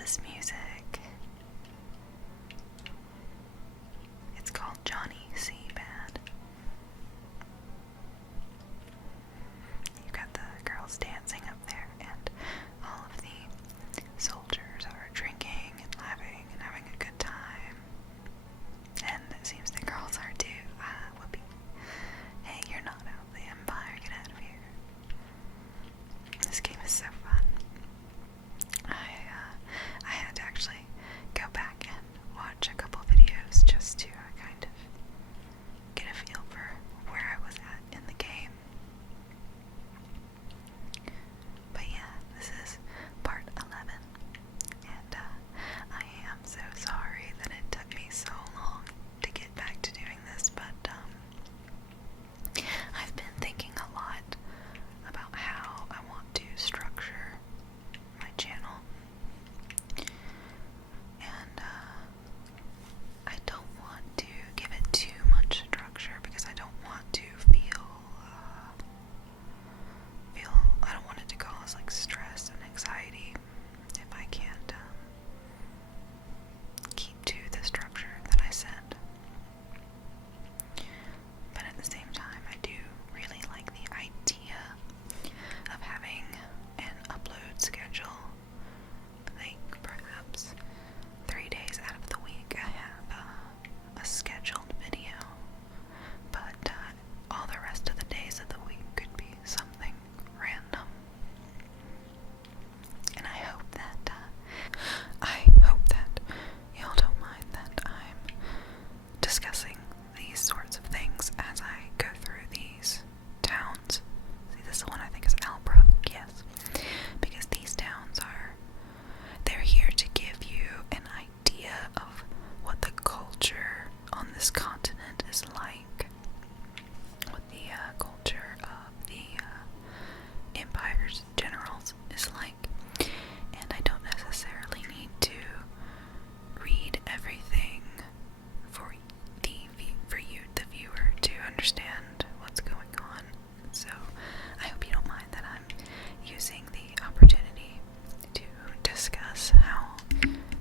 this music. It's called Johnny C. Bad. You've got the girls dancing up there, and all of the soldiers are drinking and laughing and having a good time. And it seems the girls are too. Whoopee. Hey, you're not out of the Empire. Get out of here. This game is so fun. I had to actually go back and watch a couple videos just to kind of get a feel for where I was at in the game. But yeah, this is part 11, and I am so sorry that it took me so long to get back to doing this, but I've been thinking a lot about how I want to structure my channel, and I don't want to give it too much structure because I don't want to I don't want it to cause like stress and anxiety if I can't keep to the structure that I set. But at the same time, I do really like the idea of having an upload schedule. Like perhaps 3 days out of the week I have a scheduled video, but all the rest of the days of the week could be something random. And I hope that y'all don't mind that I'm discussing these sorts of things as I go through these towns. See, this one I think is Albrook, yes. Because these towns they're here to give you an idea of what the culture on this continent is like. What the culture of the Empire's generals is like. And I don't necessarily need to read everything for you, the viewer, to understand what's going on. So I hope you don't mind that I'm using the opportunity to discuss how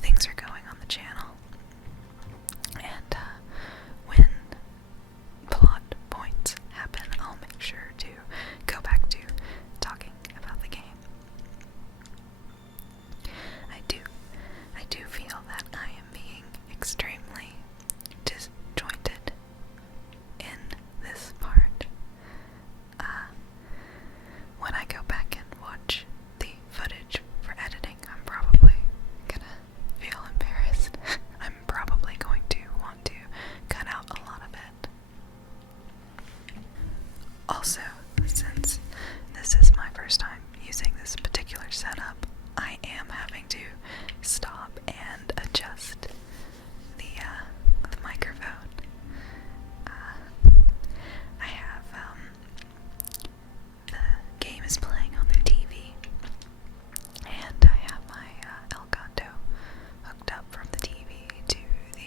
things are going on the channel. And when plot points happen, I'll make sure to go back to talking about the game. I do feel that I am being extremely disjointed in this part. When I go back and watch the footage for editing, I'm probably gonna feel embarrassed. I'm probably going to want to cut out a lot of it. Also, since this is my first time using this particular setup, I am having to stop and adjust the microphone. I have the game is playing on the TV, and I have my Elgato hooked up from the TV to the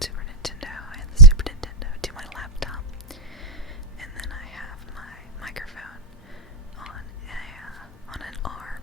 Super Nintendo, and the Super Nintendo to my laptop, and then I have my microphone on an arm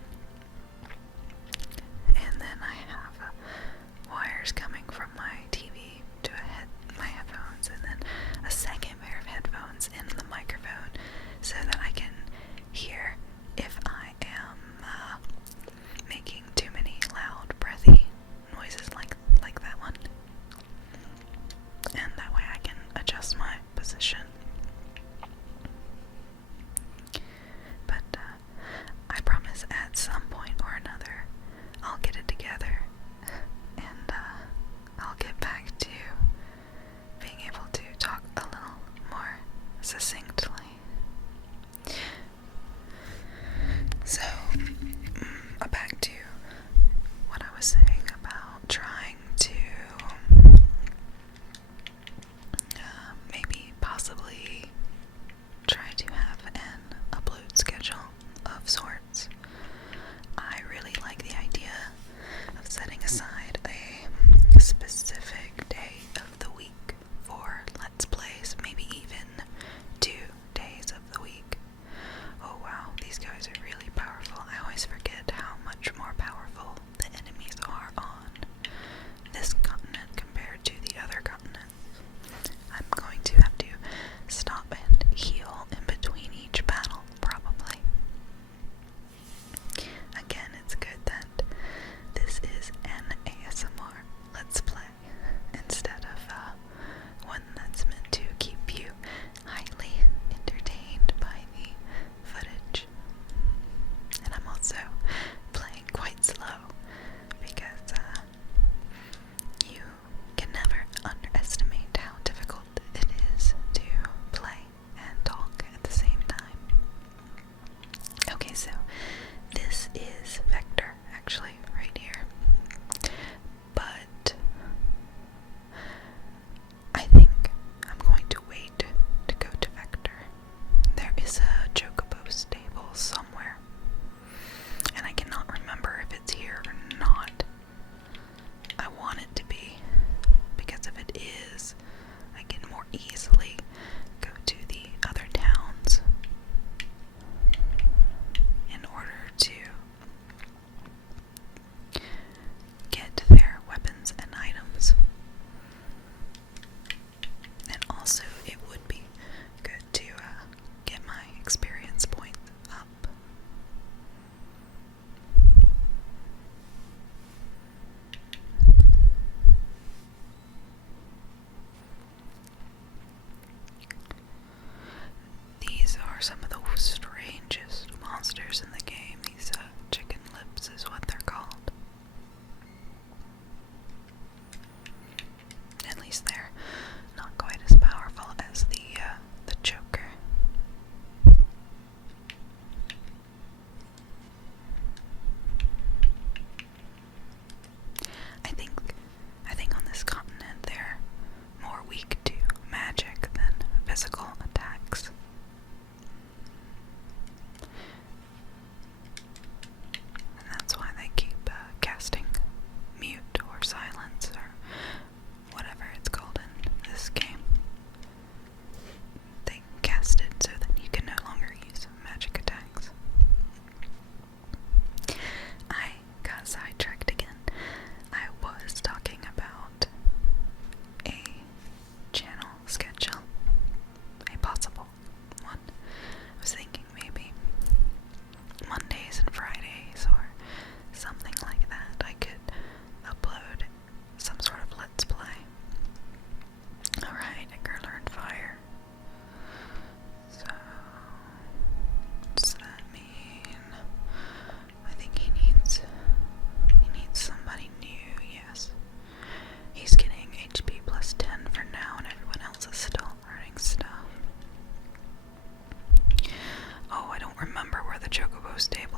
stable.